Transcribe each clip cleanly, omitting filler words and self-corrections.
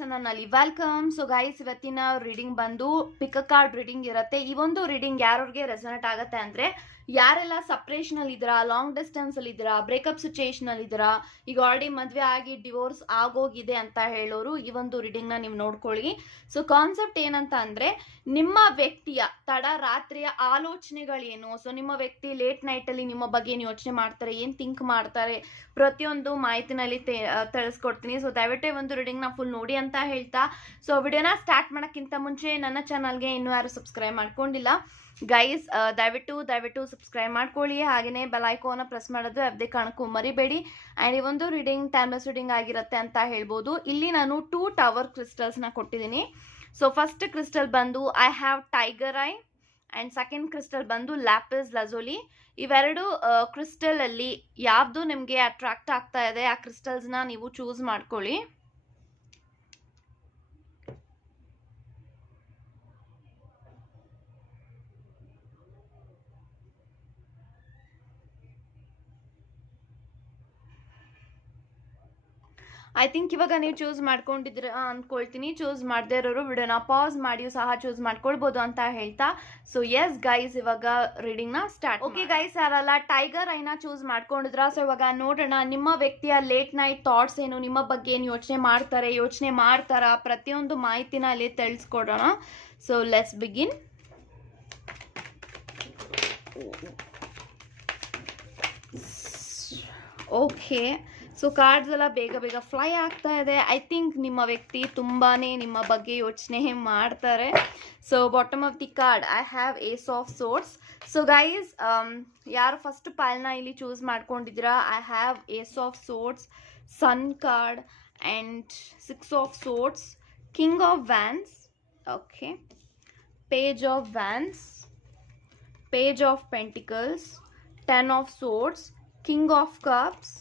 ಚಾನಲ್ನಲ್ಲಿ welcome. So guys, ಇವತ್ತಿನ reading ಬಂದು ಪಿಕ್ ಕಾರ್ಡ್ ರೀಡಿಂಗ್ ಇರುತ್ತೆ. ಈ ಒಂದು ರೀಡಿಂಗ್ ಯಾರಿಗೆ ರೆಸನೇಟ್ ಆಗುತ್ತೆ ಅಂದ್ರೆ, ಯಾರೆಲ್ಲ ಸಪ್ರೇಷನ್ ಅಲ್ಲಿ ಇದ್ದೀರಾ, ಲಾಂಗ್ ಡಿಸ್ಟೆನ್ಸ್ ಅಲ್ಲಿ ಇದ್ದೀರಾ, ಬ್ರೇಕಪ್ ಸಿಚುಯೇಷನ್ ಅಲ್ಲಿ ಇದ್ದೀರಾ, ಈಗ ಆಲ್ರೆಡಿ ಮದುವೆ ಆಗಿ ಡಿವೋರ್ಸ್ ಆಗೋಗಿದೆ ಅಂತ ಹೇಳೋರು ಈ ಒಂದು ರೀಡಿಂಗ್ ನ ನೀವು ನೋಡ್ಕೊಳ್ಳಿ. ಸೊ ಕಾನ್ಸೆಪ್ಟ್ ಏನಂತ ಅಂದ್ರೆ, ನಿಮ್ಮ ವ್ಯಕ್ತಿಯ ರಾತ್ರಿಯ ಆಲೋಚನೆಗಳೇನು, ಸೊ ನಿಮ್ಮ ವ್ಯಕ್ತಿ ಲೇಟ್ ನೈಟ್ ಅಲ್ಲಿ ನಿಮ್ಮ ಬಗ್ಗೆ ಏನು ಯೋಚನೆ ಮಾಡ್ತಾರೆ, ಏನ್ ಥಿಂಕ್ ಮಾಡ್ತಾರೆ, ಪ್ರತಿಯೊಂದು ಮಾಹಿತಿನಲ್ಲಿ ತಿಳಿಸ್ಕೊಡ್ತೀನಿ. ಸೊ ದಯವಿಟ್ಟು ಒಂದು ರೀಡಿಂಗ್ ನ ಫುಲ್ ನೋಡಿ ಅಂತ ಹೇಳ್ತಾ, ಸೊ ವಿಡಿಯೋನ ಸ್ಟಾರ್ಟ್ ಮಾಡೋಕ್ಕಿಂತ ಮುಂಚೆ ನನ್ನ ಚಾನಲ್ಗೆ ಇನ್ನೂ ಯಾರು ಸಬ್ಸ್ಕ್ರೈಬ್ ಮಾಡ್ಕೊಂಡಿಲ್ಲ ಗೈಸ್, ದಯವಿಟ್ಟು ಸಬ್ಸ್ಕ್ರೈಬ್ ಮಾಡ್ಕೊಳ್ಳಿ. ಹಾಗೆಯೇ ಬೆಲ್ ಐಕಾನ್ ಪ್ರೆಸ್ ಮಾಡೋದು ಯಾವುದೇ ಕಾರಣಕ್ಕೂ ಮರಿಬೇಡಿ. ಆ್ಯಂಡ್ ಈ ಒಂದು ರೀಡಿಂಗ್ ಟೈಮ್ಲೆಸ್ ರೀಡಿಂಗ್ ಆಗಿರುತ್ತೆ ಅಂತ ಹೇಳ್ಬೋದು. ಇಲ್ಲಿ ನಾನು 2 ಟವರ್ ಕ್ರಿಸ್ಟಲ್ಸ್ನ ಕೊಟ್ಟಿದ್ದೀನಿ. ಸೊ ಫಸ್ಟ್ ಕ್ರಿಸ್ಟಲ್ ಬಂದು I have tiger I and second crystal ಬಂದು ಲ್ಯಾಪಿಸ್ ಲಜೋಲಿ. ಇವೆರಡು ಕ್ರಿಸ್ಟಲ್ ಅಲ್ಲಿ ಯಾವುದು ನಿಮಗೆ ಅಟ್ರಾಕ್ಟ್ ಆಗ್ತಾ ಇದೆ ಆ ಕ್ರಿಸ್ಟಲ್ಸ್ನ ನೀವು ಚೂಸ್ ಮಾಡ್ಕೊಳ್ಳಿ. ಐ ಥಿಂಕ್ ಇವಾಗ ನೀವು ಚೂಸ್ ಮಾಡ್ಕೊಂಡಿದ್ದೀರ ಅಂದ್ಕೊಳ್ತೀನಿ. ಚೂಸ್ ಮಾಡದೇ ಇರೋರು ವಿಡಿಯೋನ ಪಾಸ್ ಮಾಡಿಯೂ ಸಹ ಚೂಸ್ ಮಾಡ್ಕೊಳ್ಬೋದು ಅಂತ ಹೇಳ್ತಾ, ಸೊ ಎಸ್ ಗೈಸ್, ಇವಾಗ ರೀಡಿಂಗ್ನ ಸ್ಟಾರ್ಟ್. ಓಕೆ ಗೈಸ್, ಯಾರಲ್ಲ ಟೈಗರ್ ಐನ ಚೂಸ್ ಮಾಡ್ಕೊಂಡಿದ್ರ, ಸೊ ಇವಾಗ ನೋಡೋಣ ನಿಮ್ಮ ವ್ಯಕ್ತಿಯ ಲೇಟ್ ನೈಟ್ ಥಾಟ್ಸ್ ಏನು, ನಿಮ್ಮ ಬಗ್ಗೆ ಏನು ಯೋಚನೆ ಮಾಡ್ತಾರಾ, ಪ್ರತಿಯೊಂದು ಮಾಹಿತಿನ ಅಲ್ಲಿ ತಿಳಿಸ್ಕೊಡೋಣ. So let's begin. Okay, so cards ಎಲ್ಲ ಬೇಗ ಫ್ಲೈ ಆಗ್ತಾ ಇದೆ. ಐ ಥಿಂಕ್ ನಿಮ್ಮ ವ್ಯಕ್ತಿ ತುಂಬಾನೇ ನಿಮ್ಮ ಬಗ್ಗೆ ಯೋಚನೆ ಮಾಡ್ತಾರೆ. So bottom of the card I have ace of swords. So guys, ಯಾರು ಫಸ್ಟ್ ಪೈಲ್ನ ಇಲ್ಲಿ ಚೂಸ್ ಮಾಡ್ಕೊಂಡಿದ್ದೀರಾ, I have ace of swords, sun card and 6 of swords, king of wands, okay, page of wands, page of pentacles, 10 of swords, king of cups,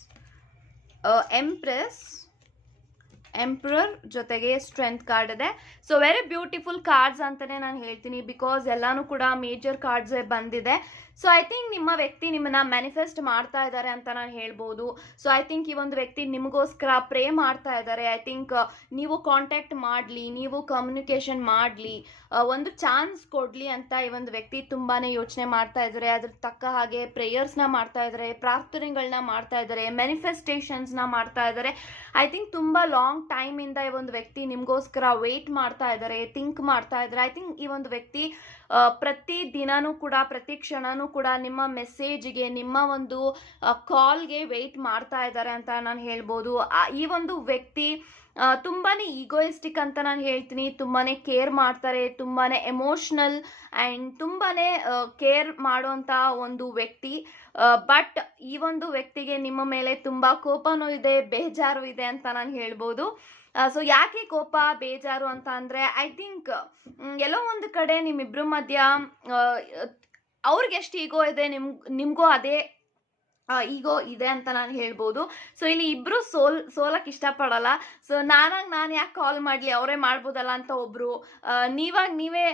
emperor ಜೊತೆಗೆ strength card ಇದೆ. So very beautiful cards ಅಂತಾನೆ ನಾನು ಹೇಳ್ತೀನಿ, because ಎಲ್ಲಾನು ಕೂಡ major cards ಬಂದಿದೆ. So I think ನಿಮ್ಮ ವ್ಯಕ್ತಿ ನಿಮ್ಮನ್ನ ಮ್ಯಾನಿಫೆಸ್ಟ್ ಮಾಡ್ತಾ ಇದ್ದಾರೆ ಅಂತ ನಾನು ಹೇಳ್ಬೋದು. ಸೊ ಐ ಥಿಂಕ್ ಈ ಒಂದು ವ್ಯಕ್ತಿ ನಿಮಗೋಸ್ಕರ ಪ್ರೇ ಮಾಡ್ತಾ ಇದ್ದಾರೆ. ಐ ಥಿಂಕ್ ನೀವು ಕಾಂಟ್ಯಾಕ್ಟ್ ಮಾಡಲಿ, ನೀವು ಕಮ್ಯುನಿಕೇಶನ್ ಮಾಡಲಿ, ಒಂದು ಚಾನ್ಸ್ ಕೊಡಲಿ ಅಂತ ಈ ಒಂದು ವ್ಯಕ್ತಿ ತುಂಬಾನೇ ಯೋಚನೆ ಮಾಡ್ತಾ ಇದ್ದಾರೆ. ಅದ್ರ ತಕ್ಕ ಹಾಗೆ ಪ್ರೇಯರ್ಸ್ನ ಮಾಡ್ತಾ ಇದ್ದಾರೆ, ಪ್ರಾರ್ಥನೆಗಳನ್ನ ಮಾಡ್ತಾ ಇದ್ದಾರೆ, ಮ್ಯಾನಿಫೆಸ್ಟೇಷನ್ಸ್ನ ಮಾಡ್ತಾ ಇದ್ದಾರೆ. ಐ ಥಿಂಕ್ ತುಂಬ ಲಾಂಗ್ ಟೈಮಿಂದ ಈ ಒಂದು ವ್ಯಕ್ತಿ ನಿಮಗೋಸ್ಕರ ವೇಟ್ ಮಾಡ್ತಾ ಇದ್ದಾರೆ, ಥಿಂಕ್ ಮಾಡ್ತಾ ಇದ್ದಾರೆ. ಐ ಥಿಂಕ್ ಈ ಒಂದು ವ್ಯಕ್ತಿ ಪ್ರತಿ ದಿನಾನೂ ಕೂಡ, ಪ್ರತಿ ಕ್ಷಣನೂ ಕೂಡ ನಿಮ್ಮ ಮೆಸೇಜ್ಗೆ, ನಿಮ್ಮ ಒಂದು ಕಾಲ್ಗೆ ವೆಯ್ಟ್ ಮಾಡ್ತಾ ಇದ್ದಾರೆ ಅಂತ ನಾನು ಹೇಳ್ಬೋದು. ಈ ಒಂದು ವ್ಯಕ್ತಿ ತುಂಬಾನೇ ಈಗೋಯಿಸ್ಟಿಕ್ ಅಂತ ನಾನು ಹೇಳ್ತೀನಿ. ತುಂಬಾನೇ ಕೇರ್ ಮಾಡ್ತಾರೆ, ತುಂಬಾನೇ ಎಮೋಷನಲ್ ಆ್ಯಂಡ್ ತುಂಬಾನೇ ಕೇರ್ ಮಾಡುವಂಥ ಒಂದು ವ್ಯಕ್ತಿ. ಬಟ್ ಈ ಒಂದು ವ್ಯಕ್ತಿಗೆ ನಿಮ್ಮ ಮೇಲೆ ತುಂಬ ಕೋಪನೂ ಇದೆ, ಬೇಜಾರು ಇದೆ ಅಂತ ನಾನು ಹೇಳ್ಬೋದು. ಸೊ ಯಾಕೆ ಕೋಪ ಬೇಜಾರು ಅಂತ ಅಂದರೆ, ಐ ಥಿಂಕ್ ಎಲ್ಲೋ ಒಂದು ಕಡೆ ನಿಮ್ಮಿಬ್ರ ಮಧ್ಯ ಅವ್ರಿಗೆ ಎಷ್ಟು ಈಗೋ ಇದೆ, ನಿಮಗೂ ಅದೇ ಈಗೋ ಇದೆ ಅಂತ ನಾನು ಹೇಳ್ಬೋದು. ಸೊ ಇಲ್ಲಿ ಇಬ್ರು ಸೋಲಕ್ಕೆ ಇಷ್ಟಪಡಲ್ಲ. ಸೊ ನಾನು ಯಾಕೆ ಕಾಲ್ ಮಾಡಲಿ, ಅವರೇ ಮಾಡ್ಬೋದಲ್ಲ ಅಂತ ಒಬ್ರು, ನೀವೇ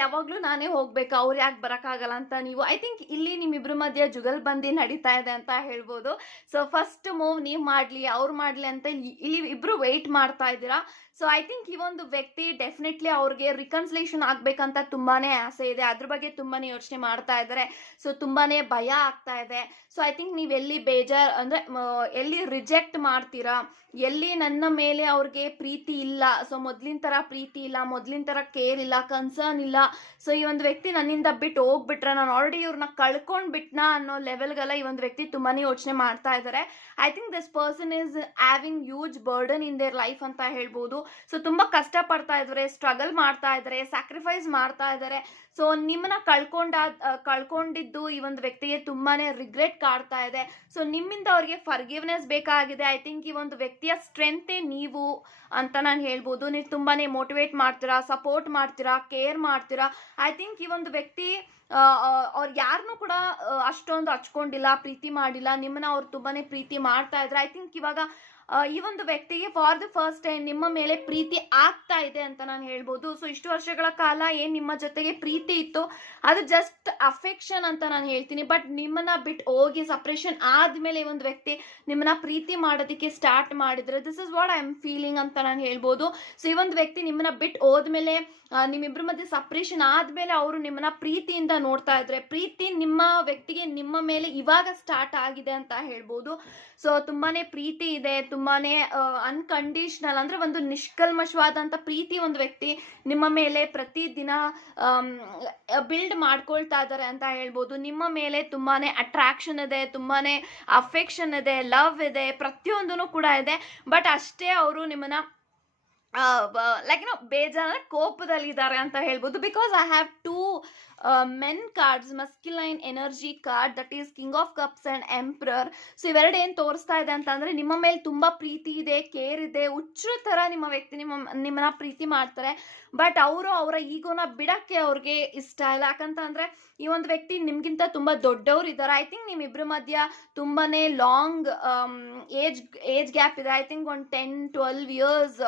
ಯಾವಾಗಲೂ ನಾನೇ ಹೋಗ್ಬೇಕು, ಅವ್ರು ಯಾಕೆ ಬರೋಕ್ಕಾಗಲ್ಲ ಅಂತ ನೀವು. ಐ ಥಿಂಕ್ ಇಲ್ಲಿ ನಿಮ್ಮಿಬ್ರ ಮಧ್ಯೆ ಜುಗಲ್ಬಂದಿ ನಡೀತಾ ಇದೆ ಅಂತ ಹೇಳ್ಬೋದು. ಸೊ ಫಸ್ಟ್ ಮೂವ್ ನೀವು ಮಾಡಲಿ, ಅವ್ರು ಮಾಡಲಿ ಅಂತ ಇಲ್ಲಿ ಇಬ್ರು ವೆಯ್ಟ್ ಮಾಡ್ತಾ ಇದ್ದೀರಾ. ಸೊ ಐ ಥಿಂಕ್ ಈ ಒಂದು ವ್ಯಕ್ತಿ ಡೆಫಿನೆಟ್ಲಿ ಅವ್ರಿಗೆ ರಿಕನ್ಸಿಲೇಷನ್ ಆಗ್ಬೇಕಂತ ತುಂಬಾನೇ ಆಸೆ ಇದೆ, ಅದ್ರ ಬಗ್ಗೆ ತುಂಬಾನೇ ಯೋಚನೆ ಮಾಡ್ತಾ ಇದ್ದಾರೆ. ಸೊ ತುಂಬಾನೇ ಭಯ ಆಗ್ತಾ ಇದೆ. ಸೊ ಐ ಥಿಂಕ್ ನೀವು ಎಲ್ಲಿ ಅಂದ್ರೆ ಎಲ್ಲಿ ರಿಜೆಕ್ಟ್ ಮಾಡ್ತೀರಾ, ಎಲ್ಲಿ ನನ್ನ ಮೇಲೆ ಅವ್ರಿಗೆ ಪ್ರೀತಿ ಇಲ್ಲ, ಸೊ ಮೊದ್ಲಿನ ತರ ಪ್ರೀತಿ ಇಲ್ಲ, ಮೊದ್ಲಿನ ತರ ಕೇರ್ ಇಲ್ಲ, ಕನ್ಸರ್ನ್ ಇಲ್ಲ, ಸೊ ಈ ಒಂದು ವ್ಯಕ್ತಿ ನನ್ನಿಂದ ಬಿಟ್ಟು ಹೋಗ್ಬಿಟ್ರೆ, ನಾನು ಆಲ್ರೆಡಿ ಇವ್ರನ್ನ ಕಳ್ಕೊಂಡ್ಬಿಟ್ನಾ ಅನ್ನೋ ಲೆವೆಲ್ಗೆಲ್ಲ ಈ ಒಂದು ವ್ಯಕ್ತಿ ತುಂಬಾನೇ ಯೋಚನೆ ಮಾಡ್ತಾ ಇದ್ದಾರೆ. I think this person is having huge burden in their life ಅಂತ ಹೇಳ್ಬೋದು. ಸೊ ತುಂಬಾ ಕಷ್ಟ ಪಡ್ತಾ ಇದ್ದಾರೆ, ಸ್ಟ್ರಗಲ್ ಮಾಡ್ತಾ ಇದ್ದಾರೆ, ಸ್ಯಾಕ್ರಿಫೈಸ್ ಮಾಡ್ತಾ ಇದ್ದಾರೆ. ಸೊ ನಿಮ್ಮನ್ನ ಕಳ್ಕೊಂಡಿದ್ದು ಈ ಒಂದು ವ್ಯಕ್ತಿಗೆ ತುಂಬಾನೇ ರಿಗ್ರೆಟ್ ಕಾಡ್ತಾ ಇದೆ. ಸೊ ನಿಮ್ಮಿಂದ ಅವ್ರಿಗೆ ಫರ್ಗಿವ್ನೆಸ್ ಬೇಕಾಗಿದೆ. ಐ ಥಿಂಕ್ ಈ ಒಂದು ವ್ಯಕ್ತಿಯ ಸ್ಟ್ರೆಂತೇ ನೀವು ಅಂತ ನಾನು ಹೇಳ್ಬೋದು. ನೀವು ತುಂಬಾನೇ ಮೋಟಿವೇಟ್ ಮಾಡ್ತೀರಾ, ಸಪೋರ್ಟ್ ಮಾಡ್ತೀರಾ, ಕೇರ್ ಮಾಡ್ತೀರಾ. ಐ ಥಿಂಕ್ ಈ ಒಂದು ವ್ಯಕ್ತಿ ಅವ್ರು ಯಾರನ್ನೂ ಕೂಡ ಅಷ್ಟೊಂದು ಹಚ್ಕೊಂಡಿಲ್ಲ, ಪ್ರೀತಿ ಮಾಡಿಲ್ಲ. ನಿಮ್ಮನ್ನ ಅವ್ರು ತುಂಬಾನೇ ಪ್ರೀತಿ ಮಾಡ್ತಾ ಇದ್ರೆ. ಐ ಥಿಂಕ್ ಇವಾಗ ಈ ಒಂದು ವ್ಯಕ್ತಿಗೆ ಫಾರ್ ದ ಫಸ್ಟ್ ಟೈಮ್ ನಿಮ್ಮ ಮೇಲೆ ಪ್ರೀತಿ ಆಗ್ತಾ ಇದೆ ಅಂತ ನಾನು ಹೇಳ್ಬೋದು. ಸೊ ಇಷ್ಟು ವರ್ಷಗಳ ಕಾಲ ಏನ್ ನಿಮ್ಮ ಜೊತೆಗೆ ಪ್ರೀತಿ ಇತ್ತು ಅದು ಜಸ್ಟ್ ಅಫೆಕ್ಷನ್ ಅಂತ ನಾನು ಹೇಳ್ತೀನಿ. ಬಟ್ ನಿಮ್ಮನ್ನ ಬಿಟ್ಟು ಹೋಗಿ ಸಪ್ರೇಷನ್ ಆದ್ಮೇಲೆ ಈ ಒಂದು ವ್ಯಕ್ತಿ ನಿಮ್ಮನ್ನ ಪ್ರೀತಿ ಮಾಡೋದಕ್ಕೆ ಸ್ಟಾರ್ಟ್ ಮಾಡಿದ್ರೆ this is what I am feeling ಅಂತ ನಾನು ಹೇಳ್ಬೋದು. ಸೊ ಈ ಒಂದು ವ್ಯಕ್ತಿ ನಿಮ್ಮನ್ನ ಬಿಟ್ಟು ಹೋದ್ಮೇಲೆ ನಿಮ್ಮಿಬ್ರ ಮಧ್ಯೆ ಸಪ್ರೇಷನ್ ಆದ್ಮೇಲೆ ಅವರು ನಿಮ್ಮನ್ನ ಪ್ರೀತಿಯಿಂದ ನೋಡ್ತಾ ಇದ್ರೆ, ಪ್ರೀತಿ ನಿಮ್ಮ ವ್ಯಕ್ತಿಗೆ ನಿಮ್ಮ ಮೇಲೆ ಇವಾಗ ಸ್ಟಾರ್ಟ್ ಆಗಿದೆ ಅಂತ ಹೇಳ್ಬೋದು. ಸೊ ತುಂಬಾನೇ ಪ್ರೀತಿ ಇದೆ, ತುಂಬಾನೇ ಅನ್ಕಂಡೀಷನಲ್ ಅಂದ್ರೆ ಒಂದು ನಿಷ್ಕಲ್ಮಶವಾದಂತ ಪ್ರೀತಿ ಒಂದು ವ್ಯಕ್ತಿ ನಿಮ್ಮ ಮೇಲೆ ಪ್ರತಿದಿನ ಬಿಲ್ಡ್ ಮಾಡ್ಕೊಳ್ತಾ ಇದ್ದಾರೆ ಅಂತ ಹೇಳ್ಬೋದು. ನಿಮ್ಮ ಮೇಲೆ ತುಂಬಾನೇ ಅಟ್ರಾಕ್ಷನ್ ಇದೆ, ತುಂಬಾನೇ ಅಫೆಕ್ಷನ್ ಇದೆ, ಲವ್ ಇದೆ, ಪ್ರತಿಯೊಂದೂ ಕೂಡ ಇದೆ. ಬಟ್ ಅಷ್ಟೇ ಅವರು ನಿಮ್ಮನ್ನ ಲೈಕ್ ಬೇಜಾರ ಕೋಪದಲ್ಲಿ ಇದ್ದಾರೆ ಅಂತ ಹೇಳ್ಬೋದು. Because I have two men cards, masculine energy card, that is king of cups and emperor. So ಇವೆರಡು ಏನ್ ತೋರಿಸ್ತಾ ಇದೆ ಅಂತಂದ್ರೆ ನಿಮ್ಮ ಮೇಲೆ ತುಂಬಾ ಪ್ರೀತಿ ಇದೆ, ಕೇರ್ ಇದೆ, ಹುಚ್ಚರ ತರ ನಿಮ್ಮ ವ್ಯಕ್ತಿ ನಿಮ್ಮನ್ನ ಪ್ರೀತಿ ಮಾಡ್ತಾರೆ. ಬಟ್ ಅವರು ಅವರ ಈಗೋನ ಬಿಡಕ್ಕೆ ಅವ್ರಿಗೆ ಇಷ್ಟ ಇಲ್ಲ. ಯಾಕಂತ ಅಂದ್ರೆ ಈ ಒಂದು ವ್ಯಕ್ತಿ ನಿಮ್ಗಿಂತ ತುಂಬಾ ದೊಡ್ಡವ್ರು ಇದ್ದಾರೆ. ಐ ಥಿಂಕ್ ನಿಮ್ಮಿಬ್ರ ಮಧ್ಯ ತುಂಬಾನೇ ಲಾಂಗ್ ಏಜ್ ಗ್ಯಾಪ್ ಇದೆ. ಐ ಥಿಂಕ್ ಒಂದು 10-12 ಇಯರ್ಸ್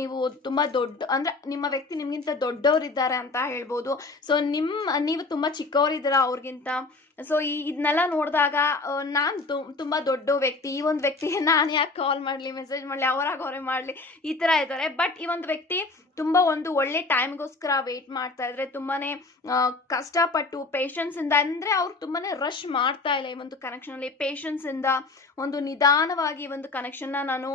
ನೀವು ತುಂಬಾ ದೊಡ್ಡ ಅಂದ್ರೆ ನಿಮ್ಮ ವ್ಯಕ್ತಿ ನಿಮ್ಗಿಂತ ದೊಡ್ಡವರಿದ್ದಾರೆ ಅಂತ ಹೇಳ್ಬೋದು. ಸೊ ನೀವು ತುಂಬಾ ಚಿಕ್ಕವರಿದ್ದೀರಾ ಅವ್ರಿಗಿಂತ. ಸೊ ಇದನ್ನೆಲ್ಲ ನೋಡಿದಾಗ ನಾನು ತುಂಬಾ ದೊಡ್ಡ ವ್ಯಕ್ತಿ, ಈ ಒಂದು ವ್ಯಕ್ತಿಗೆ ನಾನು ಯಾಕೆ ಕಾಲ್ ಮಾಡಲಿ, ಮೆಸೇಜ್ ಮಾಡಲಿ, ಅವರಾಗ ಅವರೇ ಮಾಡಲಿ, ಈ ತರ ಇದ್ದಾರೆ. ಬಟ್ ಈ ಒಂದು ವ್ಯಕ್ತಿ ತುಂಬಾ ಒಂದು ಒಳ್ಳೆ ಟೈಮ್ಗೋಸ್ಕರ ವೇಟ್ ಮಾಡ್ತಾ ಇದ್ರೆ, ತುಂಬಾನೇ ಕಷ್ಟಪಟ್ಟು ಪೇಷನ್ಸ್ ಇಂದ, ಅಂದ್ರೆ ಅವ್ರು ತುಂಬಾನೇ ರಶ್ ಮಾಡ್ತಾ ಇಲ್ಲ ಈ ಒಂದು ಕನೆಕ್ಷನ್ ಅಲ್ಲಿ. ಪೇಷನ್ಸ್ ಇಂದ ಒಂದು ನಿಧಾನವಾಗಿ ಒಂದು ಕನೆಕ್ಷನ್ ನಾನು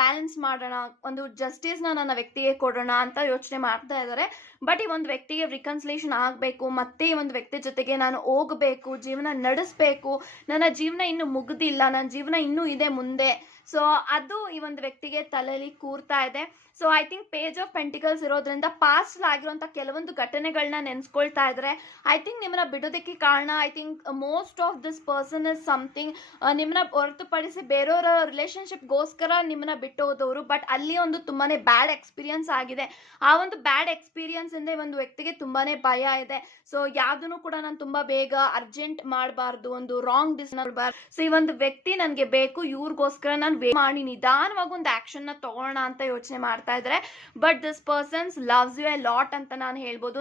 ಬ್ಯಾಲೆನ್ಸ್ ಮಾಡೋಣ, ಒಂದು ಜಸ್ಟಿಸ್ ನನ್ನ ವ್ಯಕ್ತಿಗೆ ಕೊಡೋಣ ಅಂತ ಯೋಚನೆ ಮಾಡ್ತಾ ಇದ್ದಾರೆ. ಬಟ್ ಈ ಒಂದು ವ್ಯಕ್ತಿಗೆ ರಿಕನ್ಸಿಲೇಷನ್ ಆಗಬೇಕು, ಮತ್ತೆ ಈ ಒಂದು ವ್ಯಕ್ತಿ ಜೊತೆಗೆ ನಾನು ಹೋಗಬೇಕು, ಜೀವನ ನಡೆಸಬೇಕು, ನನ್ನ ಜೀವನ ಇನ್ನು ಮುಗ್ದಿಲ್ಲ, ನನ್ನ ಜೀವನ ಇನ್ನೂ ಇದೆ ಮುಂದೆ. ಸೊ ಅದು ಈ ಒಂದು ವ್ಯಕ್ತಿಗೆ ತಲೆಯಲ್ಲಿ ಕೂರ್ತಾ ಇದೆ. So I think page of pentacles ಇರೋದ್ರಿಂದ ಪಾಸ್ಟ್ ಆಗಿರುವಂತ ಕೆಲವೊಂದು ಘಟನೆಗಳನ್ನ ನೆನ್ಸ್ಕೊಳ್ತಾ ಇದ್ರೆ ಐ ಥಿಂಕ್ ನಿಮ್ಮನ್ನ ಬಿಡೋದಕ್ಕೆ ಕಾರಣ, I think most of this person is something ನಿಮ್ಮನ್ನ ಹೊರತುಪಡಿಸಿ ಬೇರೆಯವರ ರಿಲೇಶನ್ಶಿಪ್ಗೋಸ್ಕರ ನಿಮ್ಮನ್ನ ಬಿಟ್ಟು ಹೋದವರು. ಬಟ್ ಅಲ್ಲಿ ಒಂದು ತುಂಬಾನೇ ಬ್ಯಾಡ್ ಎಕ್ಸ್ಪೀರಿಯನ್ಸ್ ಆಗಿದೆ. ಆ ಒಂದು ಬ್ಯಾಡ್ ಎಕ್ಸ್ಪೀರಿಯನ್ಸ್ ಇಂದ ಒಂದು ವ್ಯಕ್ತಿಗೆ ತುಂಬಾನೇ ಭಯ ಇದೆ. ಸೊ ಯಾವ್ದನ್ನು ಕೂಡ ನಾನು ತುಂಬಾ ಬೇಗ ಅರ್ಜೆಂಟ್ ಮಾಡಬಾರ್ದು, ಒಂದು ರಾಂಗ್ ಡಿಸಿಷನ್ ಮಾಡಬಾರ್ದು. ಸೊ ಈ ಒಂದು ವ್ಯಕ್ತಿ ನನಗೆ ಬೇಕು, ಇವ್ರಿಗೋಸ್ಕರ ನಾನು ವೇಟ್ ಮಾಡಿ ನಿಧಾನವಾಗಿ ಒಂದು ಆಕ್ಷನ್ ನ ತಗೋಣ ಅಂತ ಯೋಚನೆ ಮಾಡ್ತಾ ಇದ್ರೆ. But this persons loves you a lot ಅಂತ ನಾನು ಹೇಳ್ಬೋದು.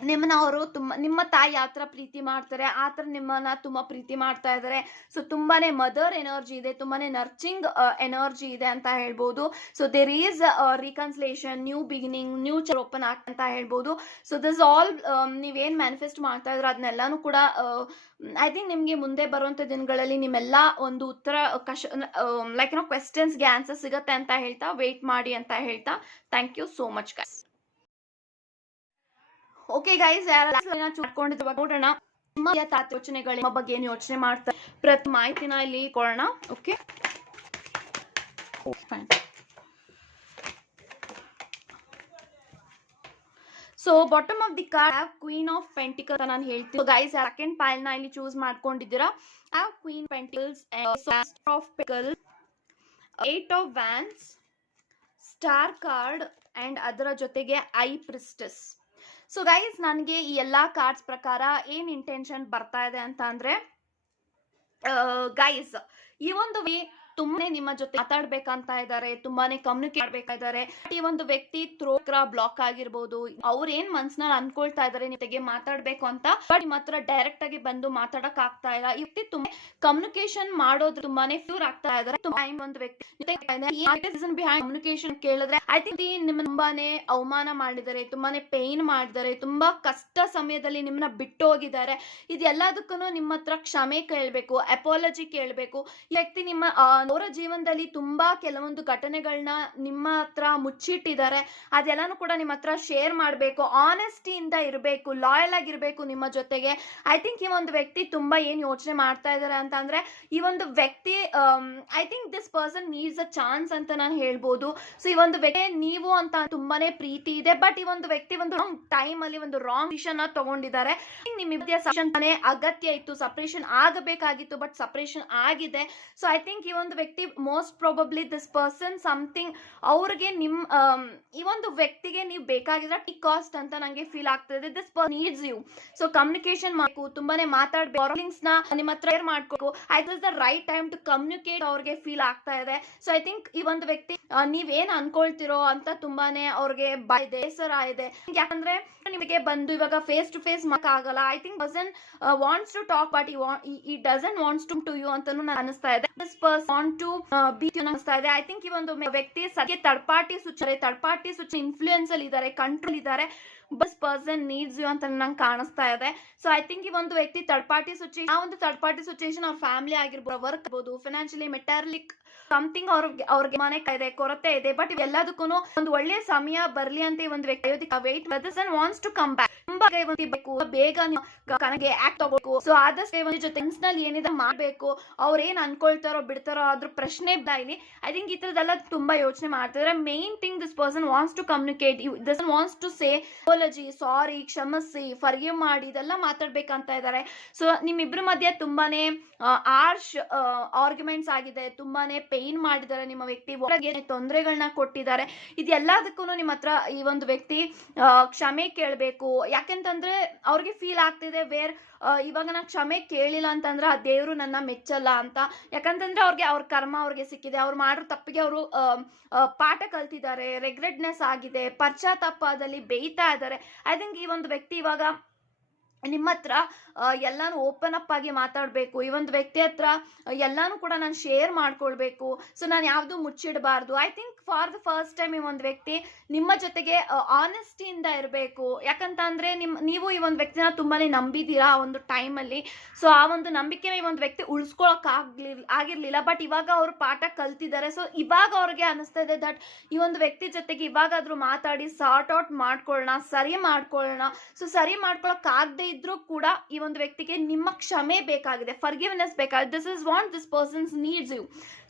ನಿಮ್ಮನ್ನ ಅವರು ನಿಮ್ಮ ತಾಯಿ ಯಾವ ತರ ಪ್ರೀತಿ ಮಾಡ್ತಾರೆ ಆ ತರ ನಿಮ್ಮನ್ನ ತುಂಬಾ ಪ್ರೀತಿ ಮಾಡ್ತಾ ಇದ್ದಾರೆ. ಸೊ ತುಂಬಾನೇ ಮದರ್ ಎನರ್ಜಿ ಇದೆ, ತುಂಬಾನೇ ನರ್ಚಿಂಗ್ ಎನರ್ಜಿ ಇದೆ ಅಂತ ಹೇಳ್ಬೋದು. So there is reconciliation, new beginning, new chapter open ಅಂತ ಹೇಳ್ಬೋದು. ಸೊ ದಿಸ್ ಆಲ್ ನೀವೇನ್ ಮ್ಯಾನಿಫೆಸ್ಟ್ ಮಾಡ್ತಾ ಇದ್ರೆ ಅದನ್ನೆಲ್ಲಾನು ಕೂಡ ಐ ಥಿಂಕ್ ನಿಮ್ಗೆ ಮುಂದೆ ಬರುವಂತ ದಿನಗಳಲ್ಲಿ ನಿಮ್ಮೆಲ್ಲ ಒಂದು ಉತ್ತರ ಲೈಕ್ ಕ್ವೆಶ್ಚನ್ಸ್ಗೆ ಆನ್ಸರ್ ಸಿಗತ್ತೆ ಅಂತ ಹೇಳ್ತಾ ವೇಟ್ ಮಾಡಿ ಅಂತ ಹೇಳ್ತಾ thank you so much guys. Okay guys, ಮಾಡ್ಕೊಂಡಿದ್ದ ನೋಡೋಣ ನಿಮ್ಮ ಯೋಚನೆಗಳು, ನಿಮ್ಮ ಬಗ್ಗೆ ಏನು ಯೋಚನೆ ಮಾಡ್ತಾರೆ ಪ್ರತಿ ಮಾಹಿತಿನ ಇಲ್ಲಿ ಕೊಡೋಣ. Okay, so bottom of the card queen of pentacle ನಾನು ಹೇಳ್ತೀನಿ. ಗೈಸ್ ಸೆಕೆಂಡ್ ಪೈಲ್ ನ ಇಲ್ಲಿ ಚೂಸ್ ಮಾಡ್ಕೊಂಡಿದ್ದೀರಾ. Queen pentacles, of pentacle, 8 of wands, star card and ಅದರ ಜೊತೆಗೆ ಐ ಪ್ರಿಸ್ಟೆಸ್. ಸೊ ಗೈಸ್ ನನಗೆ ಈ ಎಲ್ಲಾ ಕಾರ್ಡ್ಸ್ ಪ್ರಕಾರ ಏನ್ ಇಂಟೆನ್ಷನ್ ಬರ್ತಾ ಇದೆ ಅಂತ ಅಂದ್ರೆ ಗೈಸ್ ಈ ಒಂದು ತುಂಬಾನೇ ನಿಮ್ಮ ಜೊತೆ ಮಾತಾಡ್ಬೇಕಂತ ಇದ್ದಾರೆ, ತುಂಬಾನೇ ಕಮ್ಯುನಿಕೇಟ್ ಮಾಡ್ಬೇಕಾಗಿದ್ದಾರೆ. ಈ ಒಂದು ವ್ಯಕ್ತಿ ಥ್ರೋಟ್ ಬ್ಲಾಕ್ ಆಗಿರ್ಬೋದು, ಅವ್ರ ಏನ್ ಮನ್ಸ್ನಲ್ಲಿ ಅನ್ಕೊಳ್ತಾ ಇದಾರೆ ನಿಮಗೆ ಮಾತಾಡ್ಬೇಕು ಅಂತ, ಬಟ್ ನಿಮ್ಮ ಹತ್ರ ಡೈರೆಕ್ಟ್ ಆಗಿ ಬಂದು ಮಾತಾಡಕ್ ಆಗ್ತಾ ಇಲ್ಲ. ಈ ವ್ಯಕ್ತಿ ತುಂಬಾ ಕಮ್ಯುನಿಕೇಶನ್ ಮಾಡೋದು ತುಂಬಾನೇ ಫ್ಯೂರ್ ಆಗ್ತಾ ಇದಾರೆ. ಒಂದು ವ್ಯಕ್ತಿ ಕಮ್ಯುನಿಕೇಶನ್ ಕೇಳಿದ್ರೆ ಐ ಥಿಂಕ್ ನಿಮ್ಮ ತುಂಬಾನೇ ಅವಮಾನ ಮಾಡಿದ್ದಾರೆ, ತುಂಬಾನೇ ಪೇನ್ ಮಾಡಿದ್ದಾರೆ, ತುಂಬಾ ಕಷ್ಟ ಸಮಯದಲ್ಲಿ ನಿಮ್ಮನ್ನ ಬಿಟ್ಟು ಹೋಗಿದ್ದಾರೆ. ಇದೆಲ್ಲದಕ್ಕೂ ನಿಮ್ಮ ಹತ್ರ ಕ್ಷಮೆ ಕೇಳ್ಬೇಕು, ಅಪಾಲಜಿ ಕೇಳ್ಬೇಕು. ಈ ವ್ಯಕ್ತಿ ನಿಮ್ಮ ಅವರ ಜೀವನದಲ್ಲಿ ತುಂಬಾ ಕೆಲವೊಂದು ಘಟನೆಗಳನ್ನ ನಿಮ್ಮ ಹತ್ರ ಮುಚ್ಚಿಟ್ಟಿದ್ದಾರೆ, ಅದೆಲ್ಲಾನು ಕೂಡ ನಿಮ್ಮ ಹತ್ರ ಶೇರ್ ಮಾಡಬೇಕು, ಆನೆಸ್ಟಿಯಿಂದ ಇರಬೇಕು, ಲಾಯಲ್ ಆಗಿರ್ಬೇಕು ನಿಮ್ಮ ಜೊತೆಗೆ. ಐ ಥಿಂಕ್ ಈ ಒಂದು ವ್ಯಕ್ತಿ ತುಂಬಾ ಏನ್ ಯೋಚನೆ ಮಾಡ್ತಾ ಇದ್ದಾರೆ ಅಂತ ಅಂದ್ರೆ ಈ ಒಂದು ವ್ಯಕ್ತಿ I think this person needs a chance ಅಂತ ನಾನು ಹೇಳ್ಬೋದು. ಸೊ ಈ ಒಂದು ವ್ಯಕ್ತಿ ನೀವು ಅಂತ ತುಂಬಾನೇ ಪ್ರೀತಿ ಇದೆ, ಬಟ್ ಈ ಒಂದು ವ್ಯಕ್ತಿ ಒಂದು ರಾಂಗ್ ಟೈಮ್ ಅಲ್ಲಿ ಒಂದು ರಾಂಗ್ ಡಿಸಿಷನ್ ತಗೊಂಡಿದ್ದಾರೆ. ನಿಮ್ಮ ಅಗತ್ಯ ಇತ್ತು, ಸಪರೇಷನ್ ಆಗಬೇಕಾಗಿತ್ತು, ಬಟ್ ಸಪರೇಷನ್ ಆಗಿದೆ. ಸೊ ಐ ಥಿಂಕ್ ಈ ಒಂದು ವ್ಯಕ್ತಿ most probably this person something ಅವ್ರಿಗೆ ಈ ಒಂದು ವ್ಯಕ್ತಿಗೆ ನೀವು ಬೇಕಾಗಿರೋ ಟಿ ಕಾಸ್ಟ್ ಅಂತ ನಂಗೆ ಫೀಲ್ ಆಗ್ತದೆ. This needs you. So communication ಮಾಡಬೇಕು, ತುಂಬಾನೇ ಮಾತಾಡ್ಬೇಕು, ನ ನಿಮ್ಮ ಹತ್ರ ಶೇರ್ ಮಾಡ್ಬೇಕು. It is the right time to communicate ಅವ್ರಿಗೆ ಫೀಲ್ ಆಗ್ತಾ ಇದೆ. ಸೊ ಐ ಥಿಂಕ್ ಈ ಒಂದು ವ್ಯಕ್ತಿ ನೀವೇನ್ ಅನ್ಕೊಳ್ತಿರೋ ಅಂತ ತುಂಬಾನೇ ಅವ್ರಿಗೆ ಬೇಸರ ಇದೆ. ಯಾಕಂದ್ರೆ ನಿಮಗೆ ಬಂದು ಇವಾಗ ಫೇಸ್ ಟು ಫೇಸ್ ಆಗಲ್ಲ. I think person wants to talk but he doesn't wants to you ಅಂತಾನು ಅನಿಸ್ತಾ ಇದೆ. This person want to be ಅನಿಸ್ತಾ ಇದೆ. ಐ ಥಿಂಕ್ ಈ ಒಂದು ವ್ಯಕ್ತಿ ಸದ್ಯ ಥರ್ಡ್ ಪಾರ್ಟಿ ಇನ್ಫ್ಲೂಯೆನ್ಸ್ ಅಲ್ಲಿ ಇದ್ದಾರೆ, ಕಂಟ್ರೋಲ್ ಇದ್ದಾರೆ. ಬಸ್ ಪರ್ಸನ್ ನೀಡ್ಸ್ ಯು ಅಂತ ನಂಗೆ ಕಾಣಿಸ್ತಾ ಇದೆ. ಸೊ ಐ ಥಿಂಕ್ ಈ ಒಂದು ವ್ಯಕ್ತಿ ಥರ್ಡ್ ಪಾರ್ಟಿ ಸಿಚುಯೇಷನ್ ಅವ್ರ ಫ್ಯಾಮಿಲಿ ಆಗಿರ್ಬೋದು, ವರ್ಕ್ ಆಗ್ಬೋದು, ಫೈನಾನ್ಷಿಯಲಿ ಮೆಟರ್ಲಿಕ್ ಸಮಥಿಂಗ್ ಅವ್ರಿಗೆ ಮನೆ ಇದೆ, ಕೊರತೆ ಇದೆ. ಬಟ್ ಎಲ್ಲದಕ್ಕೂ ಒಂದು ಒಳ್ಳೆ ಸಮಯ ಬರ್ಲಿ ಅಂತ ಈ ಒಂದು ವ್ಯಕ್ತಿ wait wants to come back. ತುಂಬಾ ಬೇಗ ಆಕ್ಟ್ ತಗೋಬೇಕು. ಸೊ ಆದಷ್ಟು ಜೊತೆ ನಲ್ಲಿ ಏನಿದೆ ಮಾಡ್ಬೇಕು. ಅವ್ರ ಏನ್ ಅನ್ಕೊಳ್ತಾರೋ ಬಿಡ್ತಾರೋ ಅದ್ರ ಪ್ರಶ್ನೆ ಇಲ್ಲಿ. ಐ ಥಿಂಕ್ ಈ ತರದೆಲ್ಲ ತುಂಬಾ ಯೋಚನೆ ಮಾಡ್ತಿದ್ರೆ. Main thing this person wants to communicate, this wants to say sorry, ಕ್ಷಮಿಸಿ, ಫರ್ಗಿವ್ ಮಾಡಿ, ಇದೆಲ್ಲ ಮಾತಾಡ್ಬೇಕಂತ ಇದ್ದಾರೆ. ಸೊ ನಿಮ್ಮಿಬ್ರ ಮಧ್ಯೆ ತುಂಬಾನೇ ಆರ್ಶ್ ಆರ್ಗ್ಯುಮೆಂಟ್ಸ್ ಆಗಿದೆ, ತುಂಬಾನೇ ಪೇನ್ ಮಾಡಿದ್ದಾರೆ. ನಿಮ್ಮ ವ್ಯಕ್ತಿ ತೊಂದರೆಗಳನ್ನ ಕೊಟ್ಟಿದ್ದಾರೆ. ಇದೆಲ್ಲದಕ್ಕೂ ನಿಮ್ಮ ಹತ್ರ ಈ ಒಂದು ವ್ಯಕ್ತಿ ಕ್ಷಮೆ ಕೇಳಬೇಕು. ಯಾಕೆಂತಂದ್ರೆ ಅವ್ರಿಗೆ ಫೀಲ್ ಆಗ್ತಿದೆ ಇವಾಗ ನಾ ಕ್ಷಮೆ ಕೇಳಿಲ್ಲ ಅಂತಂದ್ರೆ ಆ ದೇವ್ರು ನನ್ನ ಮೆಚ್ಚಲ್ಲ ಅಂತ. ಯಾಕಂತಂದ್ರೆ ಅವ್ರ ಕರ್ಮ ಅವ್ರಿಗೆ ಸಿಕ್ಕಿದೆ, ಅವ್ರು ಮಾಡೋ ತಪ್ಪಿಗೆ ಅವರು ಪಾಠ ಕಲ್ತಿದ್ದಾರೆ, ರೆಗ್ರೆಟ್ನೆಸ್ ಆಗಿದೆ, ಪಶ್ಚಾತ್ತಾಪದಲ್ಲಿ ಬೇಯ್ತಾ ಇದ್ದಾರೆ. ಐ ಥಿಂಕ್ ಈ ಒಂದು ವ್ಯಕ್ತಿ ಇವಾಗ ನಿಮ್ಮ ಹತ್ರ ಎಲ್ಲಾನು ಓಪನ್ ಅಪ್ ಆಗಿ ಮಾತಾಡಬೇಕು. ಈ ಒಂದು ವ್ಯಕ್ತಿ ಹತ್ರ ಎಲ್ಲಾನು ಕೂಡ ನಾನು ಶೇರ್ ಮಾಡ್ಕೊಳ್ಬೇಕು. ಸೊ ನಾನು ಯಾವ್ದು ಮುಚ್ಚಿಡಬಾರ್ದು. I think for the first time ಈ ಒಂದು ವ್ಯಕ್ತಿ ನಿಮ್ಮ ಜೊತೆಗೆ ಆನೆಸ್ಟಿಯಿಂದ ಇರಬೇಕು. ಯಾಕಂತಂದ್ರೆ ನೀವು ಈ ಒಂದು ವ್ಯಕ್ತಿನ ತುಂಬಾನೇ ನಂಬಿದ್ದೀರಾ ಆ ಒಂದು ಟೈಮಲ್ಲಿ. ಸೊ ಆ ಒಂದು ನಂಬಿಕೆನ ಈ ಒಂದು ವ್ಯಕ್ತಿ ಉಳಿಸ್ಕೊಳಕ್ ಆಗಿರ್ಲಿಲ್ಲ. ಬಟ್ ಇವಾಗ ಅವರು ಪಾಠ ಕಲ್ತಿದ್ದಾರೆ. ಸೊ ಇವಾಗ ಅವ್ರಿಗೆ ಅನಿಸ್ತಾ ಇದೆ ದಟ್ ಈ ಒಂದು ವ್ಯಕ್ತಿ ಜೊತೆಗೆ ಇವಾಗಾದ್ರೂ ಮಾತಾಡಿ ಸಾರ್ಟ್ ಔಟ್ ಮಾಡ್ಕೊಳ್ಳೋಣ, ಸರಿ ಮಾಡ್ಕೊಳ್ಳೋಣ. ಸೊ ಸರಿ ಮಾಡ್ಕೊಳಕ್ ಆಗದೆ ಇದ್ರೂ ಕೂಡ ಈ ಒಂದು ವ್ಯಕ್ತಿಗೆ ನಿಮ್ಮ ಕ್ಷಮೆ ಬೇಕಾಗಿದೆ, ಫರ್ಗಿವ್ನೆಸ್ ಬೇಕಾಗಿದೆ. This is what this persons needs you.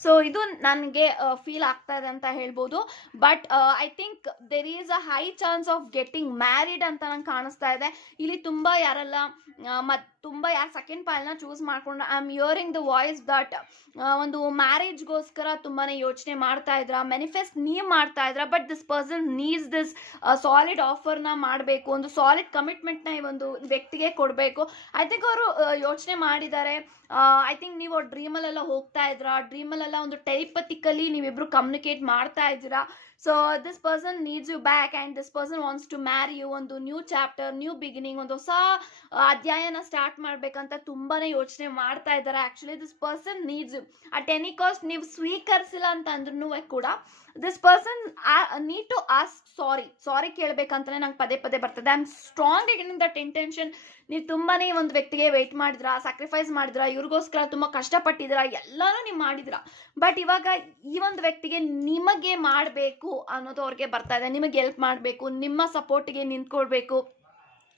So ಇದು ನನಗೆ ಫೀಲ್ ಆಗ್ತಾ ಇದೆ ಅಂತ ಹೇಳ್ಬೋದು. But I think there is a high chance of getting married ಅಂತ ನಂಗೆ ಕಾಣಿಸ್ತಾ ಇದೆ. ಇಲ್ಲಿ ತುಂಬಾ ಯಾರೆಲ್ಲ ತುಂಬಾ ಯಾರು ಸೆಕೆಂಡ್ ಪಾಲ್ನ ಚೂಸ್ ಮಾಡ್ಕೊಂಡು I am hearing the voice that ಒಂದು ಮ್ಯಾರೇಜ್ಗೋಸ್ಕರ ತುಂಬಾನೇ ಯೋಚನೆ ಮಾಡ್ತಾ ಇದ್ರ, ಮ್ಯಾನಿಫೆಸ್ಟ್ ನೀವು ಮಾಡ್ತಾ ಇದ್ರ. But this person needs this solid ಆಫರ್ನ ಮಾಡಬೇಕು, ಒಂದು ಸಾಲಿಡ್ ಕಮಿಟ್ಮೆಂಟ್ನ ಈ ಒಂದು ವ್ಯಕ್ತಿಗೆ ಕೊಡಬೇಕು. ಐ ಥಿಂಕ್ ಅವರು ಯೋಚನೆ ಮಾಡಿದ್ದಾರೆ. ಐ ಥಿಂಕ್ ನೀವು ಡ್ರೀಮಲ್ಲೆಲ್ಲ ಹೋಗ್ತಾ ಇದ್ರ, ಡ್ರೀಮಲ್ಲೆಲ್ಲ ಒಂದು ಟೆಲಿಪತಿಕಲಿ ನೀವಿಬ್ರು ಕಮ್ಯುನಿಕೇಟ್ ಮಾಡ್ತಾ ಇದ್ದೀರಾ. So this person needs you back and this person wants to marry you. ಒಂದು ನ್ಯೂ ಚಾಪ್ಟರ್, ನ್ಯೂ ಬಿಗಿನಿಂಗ್, ಒಂದು ಹೊಸ ಅಧ್ಯಾಯನ ಸ್ಟಾರ್ಟ್ ಮಾಡ್ಬೇಕಂತ ತುಂಬಾನೇ ಯೋಚನೆ ಮಾಡ್ತಾ ಇದ್ದಾರೆ. Actually this person needs you at any cost. ನೀವು ಸ್ವೀಕರಿಸಿಲ್ಲ ಅಂತ ಅಂದ್ರೂ ಕೂಡ this person need to ask sorry ಕೇಳಬೇಕಂತಾನೆ ನಂಗೆ ಪದೇ ಪದೇ ಬರ್ತದೆ. I am strong in that intention. ನೀವು ತುಂಬಾನೇ ಒಂದು ವ್ಯಕ್ತಿಗೆ ವೆಯ್ಟ್ ಮಾಡಿದ್ರಾ, ಸ್ಯಾಕ್ರಿಫೈಸ್ ಮಾಡಿದ್ರಾ, ಇವ್ರಿಗೋಸ್ಕರ ತುಂಬಾ ಕಷ್ಟಪಟ್ಟಿದ್ರಾ, ಎಲ್ಲಾನು ನೀವು ಮಾಡಿದ್ರಾ. ಬಟ್ ಇವಾಗ ಈ ಒಂದು ವ್ಯಕ್ತಿಗೆ ನಿಮಗೆ ಮಾಡಬೇಕು ಅನ್ನೋದು ಅವ್ರಿಗೆ ಬರ್ತಾ ಇದೆ. ನಿಮಗೆ ಹೆಲ್ಪ್ ಮಾಡಬೇಕು, ನಿಮ್ಮ ಸಪೋರ್ಟಿಗೆ ನಿಂತ್ಕೊಳ್ಬೇಕು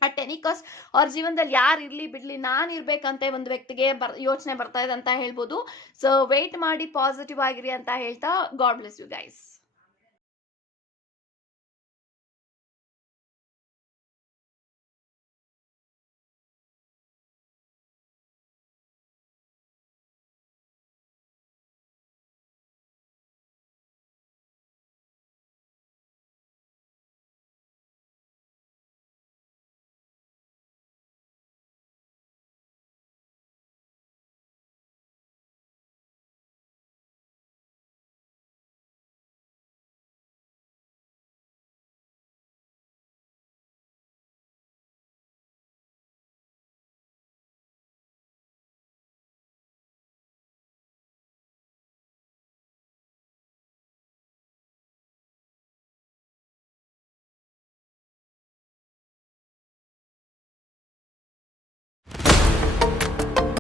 ಅಟ್ ಎನಿ ಕಾಸ್ಟ್. ಅವ್ರ ಜೀವನದಲ್ಲಿ ಯಾರು ಇರ್ಲಿ ಬಿಡ್ಲಿ ನಾನು ಇರ್ಬೇಕಂತ ಒಂದು ವ್ಯಕ್ತಿಗೆ ಯೋಚನೆ ಬರ್ತಾ ಇದೆ ಅಂತ ಹೇಳ್ಬೋದು. ಸೊ ವೆಯ್ಟ್ ಮಾಡಿ, ಪಾಸಿಟಿವ್ ಆಗಿರಿ ಅಂತ ಹೇಳ್ತಾ ಗಾಡ್ ಬ್ಲೆಸ್ ಯು ಗೈಸ್.